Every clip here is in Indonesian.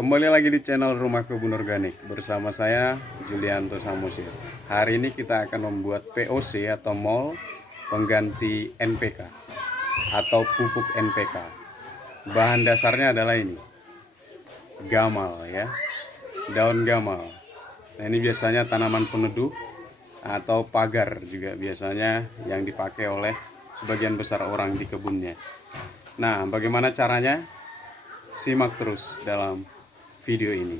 Kembali lagi di channel Rumah Kebun Organik bersama saya Julianto Samosir. Hari ini kita akan membuat POC atau mol pengganti NPK atau pupuk NPK. Bahan dasarnya adalah ini, gamal ya, daun gamal. Nah, ini biasanya tanaman peneduh atau pagar juga biasanya yang dipakai oleh sebagian besar orang di kebunnya. Nah, bagaimana caranya? Simak terus dalam video ini.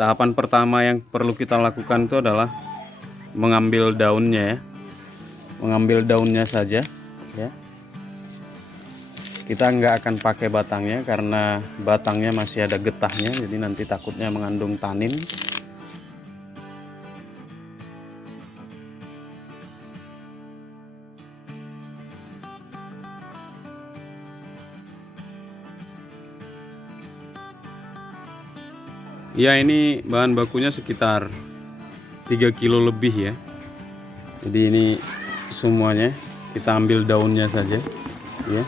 Tahapan pertama yang perlu kita lakukan itu adalah mengambil daunnya ya. Mengambil daunnya saja ya. Kita nggak akan pakai batangnya karena batangnya masih ada getahnya, jadi nanti takutnya mengandung tanin. Ya, ini bahan bakunya sekitar 3 kilo lebih ya. Jadi ini semuanya kita ambil daunnya saja ya.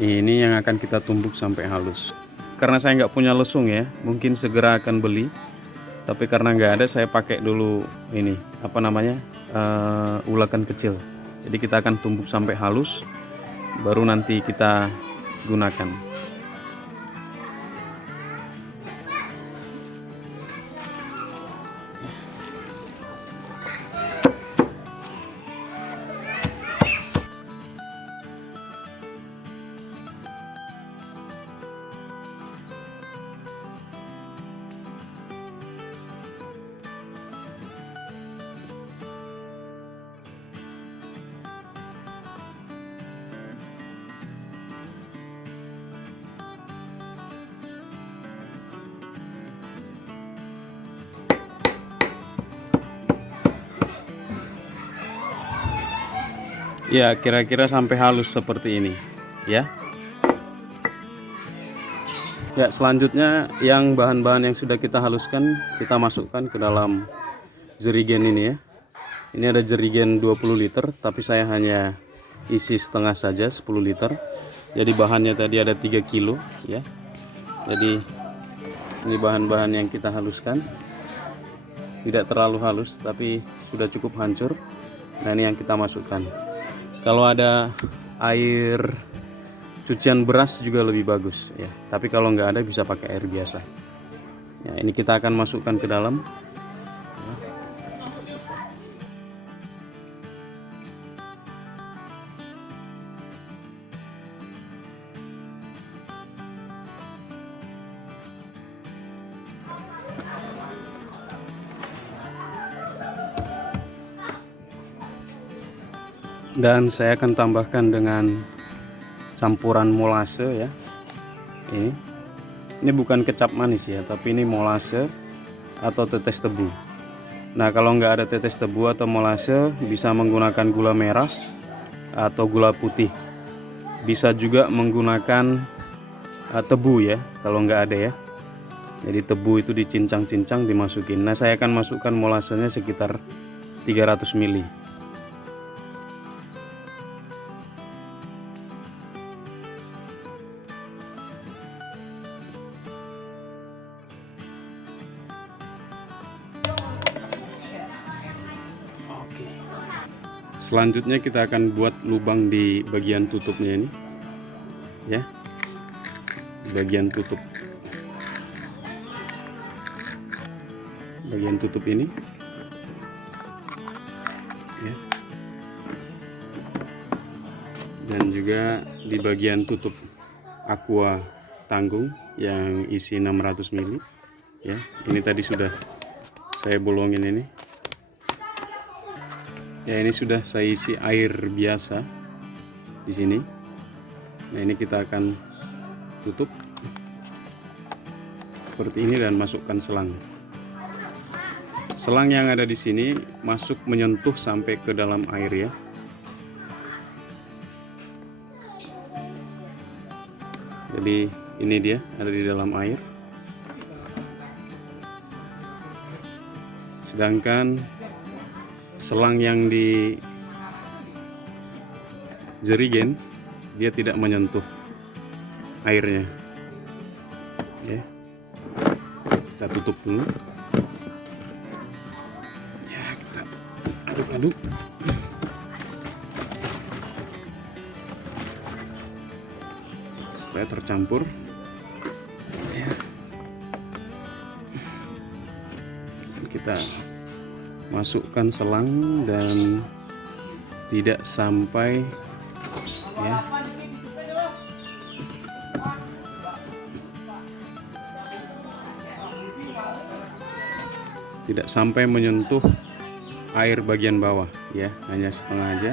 Ini yang akan kita tumbuk sampai halus. Karena saya nggak punya lesung ya, mungkin segera akan beli. Tapi karena nggak ada, saya pakai dulu ini apa namanya, ulakan kecil. Jadi kita akan tumbuk sampai halus, baru nanti kita gunakan. Ya, kira-kira sampai halus seperti ini ya. Ya, selanjutnya yang bahan-bahan yang sudah kita haluskan kita masukkan ke dalam jerigen ini ya. Ini ada jerigen 20 liter, tapi saya hanya isi setengah saja, 10 liter. Jadi bahannya tadi ada 3 kilo ya. Jadi ini bahan-bahan yang kita haluskan. Tidak terlalu halus tapi sudah cukup hancur. Nah, ini yang kita masukkan. Kalau ada air cucian beras juga lebih bagus ya. Tapi kalau nggak ada bisa pakai air biasa. Ya, ini kita akan masukkan ke dalam. Dan saya akan tambahkan dengan campuran molase ya. Ini bukan kecap manis ya, tapi ini molase atau tetes tebu. Nah, kalau nggak ada tetes tebu atau molase, bisa menggunakan gula merah atau gula putih. Bisa juga menggunakan tebu ya, kalau nggak ada ya. Jadi tebu itu dicincang-cincang dimasukin. Nah, saya akan masukkan molasenya sekitar 300 ml. Selanjutnya kita akan buat lubang di bagian tutupnya ini ya, bagian tutup ini ya, dan juga di bagian tutup aqua tanggung yang isi 600 ml ya. Ini tadi sudah saya bolongin ini ya. Ini sudah saya isi air biasa di sini. Nah, ini kita akan tutup seperti ini dan masukkan selang. Selang yang ada di sini masuk menyentuh sampai ke dalam air ya. Jadi ini dia ada di dalam air. Sedangkan selang yang di jerigen dia tidak menyentuh airnya ya. Kita tutup dulu ya, kita aduk-aduk supaya tercampur ya. Dan kita masukkan selang dan tidak sampai ya, tidak sampai menyentuh air bagian bawah ya, hanya setengah aja.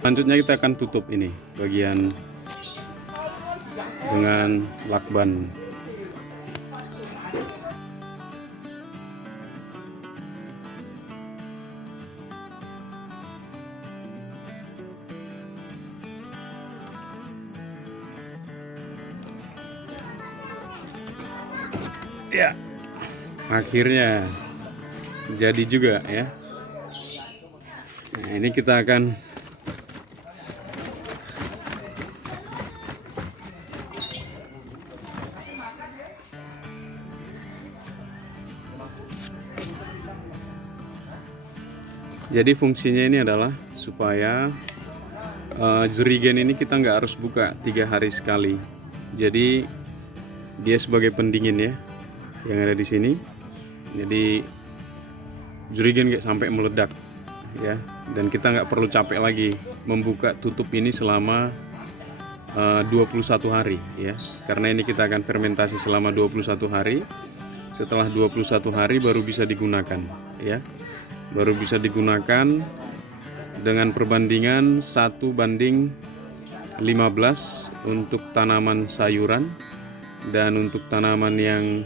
Selanjutnya kita akan tutup ini bagian dengan lakban. Ya, akhirnya jadi juga ya. Nah, ini kita akan jadi fungsinya ini adalah supaya jerigen ini kita nggak harus buka 3 hari sekali. Jadi dia sebagai pendingin ya yang ada di sini. Jadi jerigen nggak sampai meledak ya, dan kita nggak perlu capek lagi membuka tutup ini selama 21 hari ya, karena ini kita akan fermentasi selama 21 hari. Setelah 21 hari baru bisa digunakan ya, baru bisa digunakan dengan perbandingan 1:15 untuk tanaman sayuran, dan untuk tanaman yang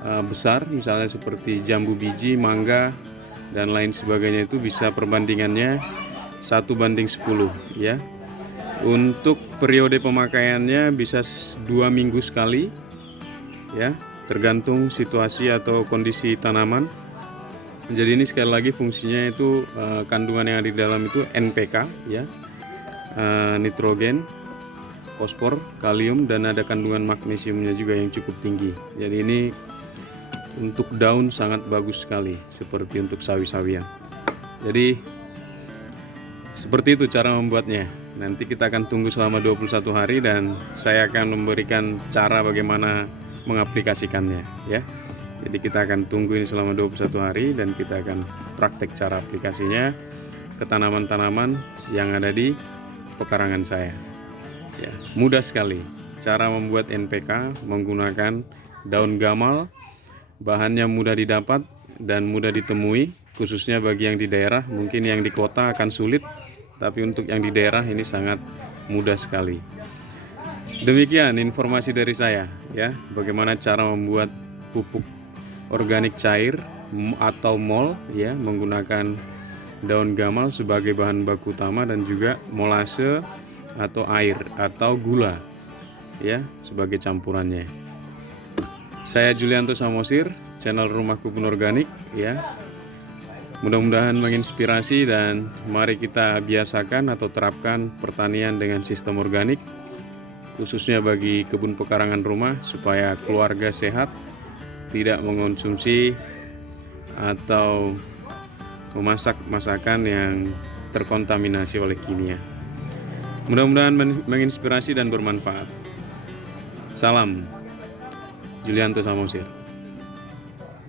besar misalnya seperti jambu biji, mangga dan lain sebagainya itu bisa perbandingannya 1:10 ya. Untuk periode pemakaiannya bisa 2 minggu sekali ya, tergantung situasi atau kondisi tanaman. Jadi ini sekali lagi fungsinya itu kandungan yang ada di dalam itu NPK ya, nitrogen, fosfor, kalium, dan ada kandungan magnesiumnya juga yang cukup tinggi. Jadi ini untuk daun sangat bagus sekali, seperti untuk sawi-sawian. Jadi seperti itu cara membuatnya. Nanti kita akan tunggu selama 21 hari dan saya akan memberikan cara bagaimana mengaplikasikannya ya. Jadi kita akan tunggu ini selama 21 hari dan kita akan praktek cara aplikasinya ke tanaman-tanaman yang ada di pekarangan saya. Ya, mudah sekali cara membuat NPK menggunakan daun gamal. Bahannya mudah didapat dan mudah ditemui, khususnya bagi yang di daerah. Mungkin yang di kota akan sulit, tapi untuk yang di daerah ini sangat mudah sekali. Demikian informasi dari saya ya, bagaimana cara membuat pupuk organik cair atau mol ya, menggunakan daun gamal sebagai bahan baku utama dan juga molase atau air atau gula ya sebagai campurannya. Saya Julianto Samosir, channel Rumah Kebun Organik ya. Mudah-mudahan menginspirasi dan mari kita biasakan atau terapkan pertanian dengan sistem organik, khususnya bagi kebun pekarangan rumah supaya keluarga sehat, tidak mengonsumsi atau memasak masakan yang terkontaminasi oleh kimia. Mudah-mudahan menginspirasi dan bermanfaat. Salam Julianto Samosir.